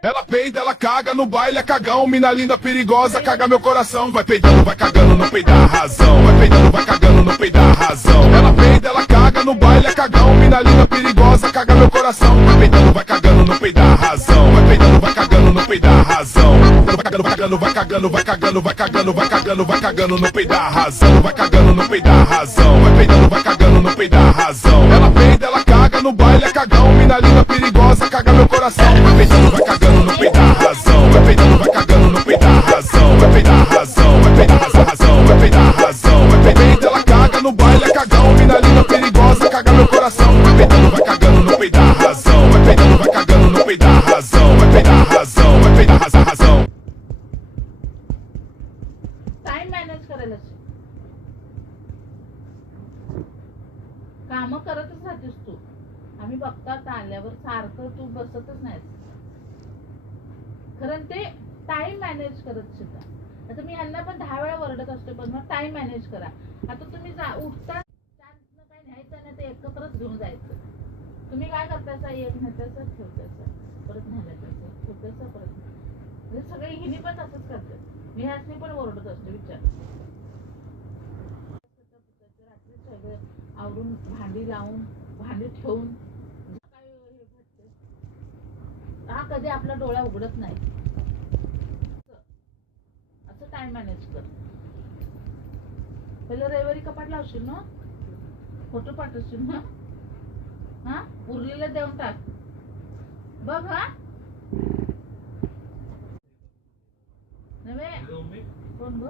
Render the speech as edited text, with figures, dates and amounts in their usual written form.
Ela peida, ela caga no baile, é cagão. Mina linda, perigosa, caga meu coração. Vai peidando, vai cagando, não peida a razão. Vai peidando, vai cagando, não peida a razão. Ela peida, ela caga no baile, é cagão. Mina linda, perigosa, caga meu coração. Vai peidando, vai cagando, não peida a razão. Vai peidando, vai cagando, não peida a razão. Vai cagando, vai cagando, vai cagando, vai cagando, vai cagando, vai cagando, vai cagando, não peida a razão. Vai cagando, não peida a razão. Vai peidando, vai cagando, não peida a razão. Ela peida, ela caga no baile, é cagão. Mina linda, perigosa, caga meu coração. Vai peidando, vai cagando, não peida a razão. Vai peidando, vai cagando, não peida a razão. Vai peidar a razão, vai peidar a razão, vai peidar a razão. Vai peidar, ela caga no baile, é cagão. Mina linda, perigosa, caga meu coração. Vai peidando, vai cagando, não peida a razão. Vai peidando, vai cagando, não peida a razão. Vai peidar a razão, vai peidar a razão. Time manage करायला शिक. काम करतच राहतेस तू. आम्ही बघतात आल्यावर सारखं तू बसतच नाहीस. खरं ते टाइम मॅनेज करत शिका. आता मी यांना पण 10 वेळा वरडत असते, पण मग टाइम मॅनेज करा. आता तुम्ही उठता त्यानं काही न्यायचं नाही, ते एकत्रच घेऊन जायचं. तुम्ही काय करतायचा, एक न्यायचं ठेवतायचं, परत न्यायचं ठेवतायचं, परत म्हणजे सगळे हिनी पण तसंच करतात. मी ह्यासनी पण ओरडत असते. विचार रात्री सगळं आवरून भांडी लावून भांडी ठेवून काय हे भेटते. हा कधी आपला डोळा उघडत नाही. असं टाइम मॅनेज कर. पहिलं रविवारी कपाट लावशील ना, फोटो पाठवशील ना, हा उरलेलं देऊन टाक बघ. हा नव्हे कोण गो